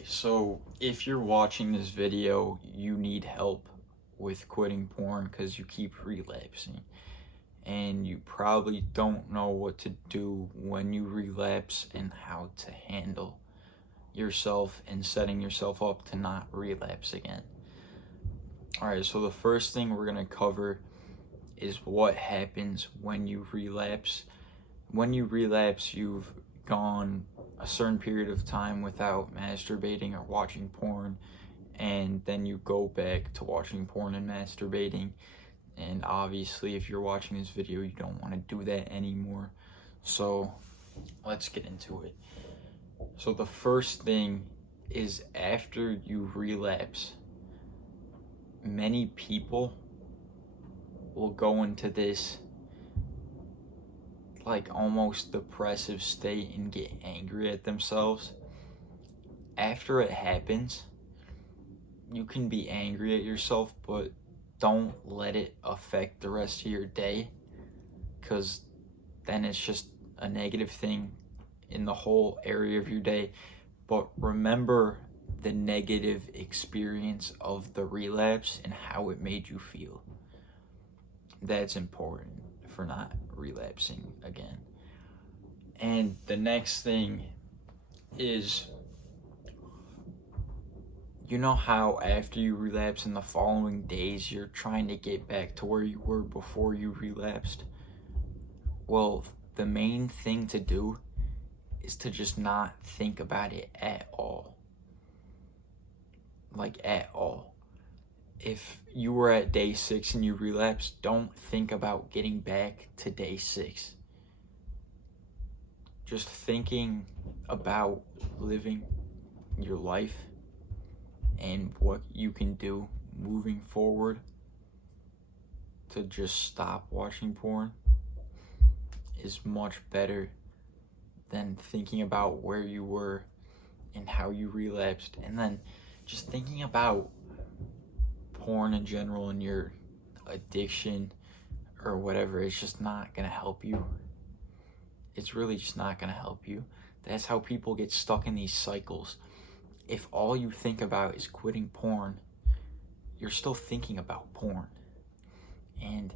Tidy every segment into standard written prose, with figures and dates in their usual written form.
Okay, so if you're watching this video, you need help with quitting porn because you keep relapsing. And you probably don't know what to do when you relapse and how to handle yourself and setting yourself up to not relapse again. Alright, so the first thing we're going to cover is what happens when you relapse. When you relapse, you've gone a certain period of time without masturbating or watching porn, and then you go back to watching porn and masturbating. And obviously, if you're watching this video, you don't want to do that anymore. So let's get into it. So the first thing is, after you relapse, many people will go into this like almost depressive state and get angry at themselves. After it happens, you can be angry at yourself, but don't let it affect the rest of your day, because then it's just a negative thing in the whole area of your day. But remember the negative experience of the relapse and how it made you feel. That's important for not relapsing again. And the next thing is, you know how after you relapse in the following days, you're trying to get back to where you were before you relapsed? Well, the main thing to do is to just not think about it at all. Like, at all. If you were at day 6 and you relapsed, don't think about getting back to day 6. Just thinking about living your life and what you can do moving forward to just stop watching porn is much better than thinking about where you were and how you relapsed, and then just thinking about porn in general and your addiction or whatever. It's just not gonna help you. It's really just not gonna help you. That's how people get stuck in these cycles. If all you think about is quitting porn, you're still thinking about porn. And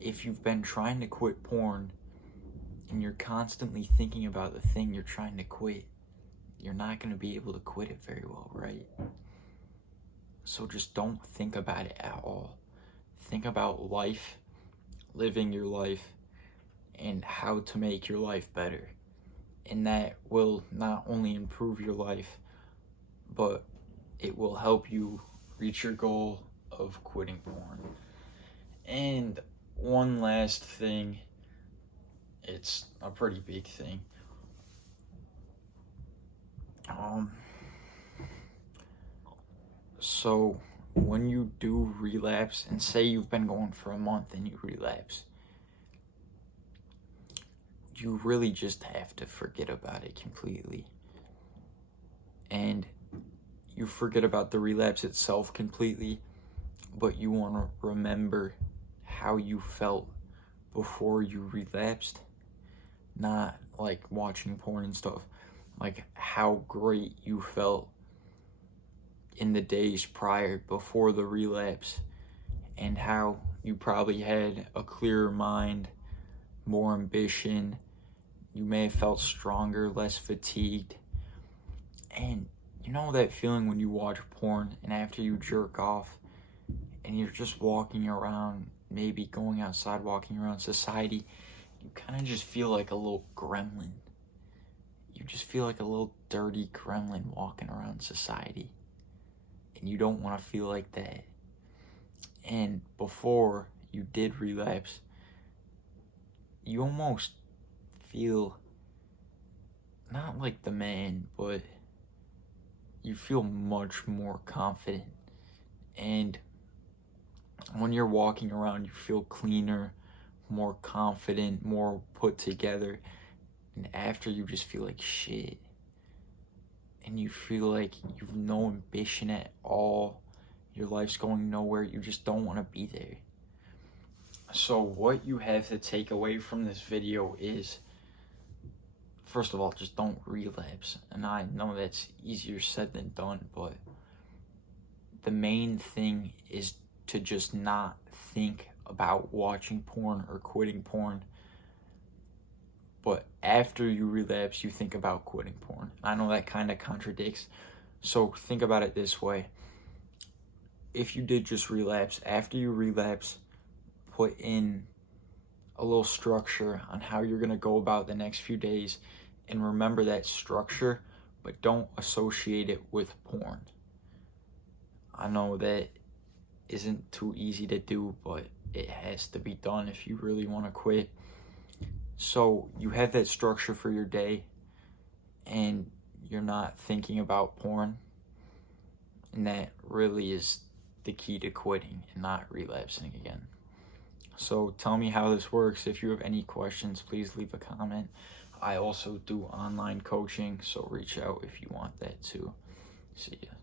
if you've been trying to quit porn and you're constantly thinking about the thing you're trying to quit, you're not going to be able to quit it very well, right? So just don't think about it at all. Think about life, living your life, and how to make your life better. And that will not only improve your life, but it will help you reach your goal of quitting porn. And one last thing, it's a pretty big thing. So when you do relapse, and say you've been going for a month and you relapse, you really just have to forget about it completely. And you forget about the relapse itself completely, but you want to remember how you felt before you relapsed. Not like watching porn and stuff, like how great you felt in the days prior, before the relapse, and how you probably had a clearer mind, more ambition. You may have felt stronger, less fatigued. And you know that feeling when you watch porn and after you jerk off and you're just walking around, maybe going outside, walking around society, you kind of just feel like a little gremlin. You just feel like a little dirty gremlin walking around society. And you don't want to feel like that. And before you did relapse, you almost feel not like the man, but you feel much more confident. And when you're walking around, you feel cleaner, more confident, more put together. And after, you just feel like shit. And you feel like you've no ambition at all. Your life's going nowhere. You just don't want to be there. So what you have to take away from this video is, first of all, just don't relapse. And I know that's easier said than done, but the main thing is to just not think about watching porn or quitting porn. But after you relapse, you think about quitting porn. I know that kind of contradicts. So think about it this way. If you did just relapse, after you relapse, put in a little structure on how you're going to go about the next few days, and remember that structure, but don't associate it with porn. I know that isn't too easy to do, but it has to be done if you really want to quit. So you have that structure for your day, and you're not thinking about porn, and that really is the key to quitting and not relapsing again. So tell me how this works. If you have any questions, please leave a comment. I also do online coaching, so reach out if you want that too. See ya.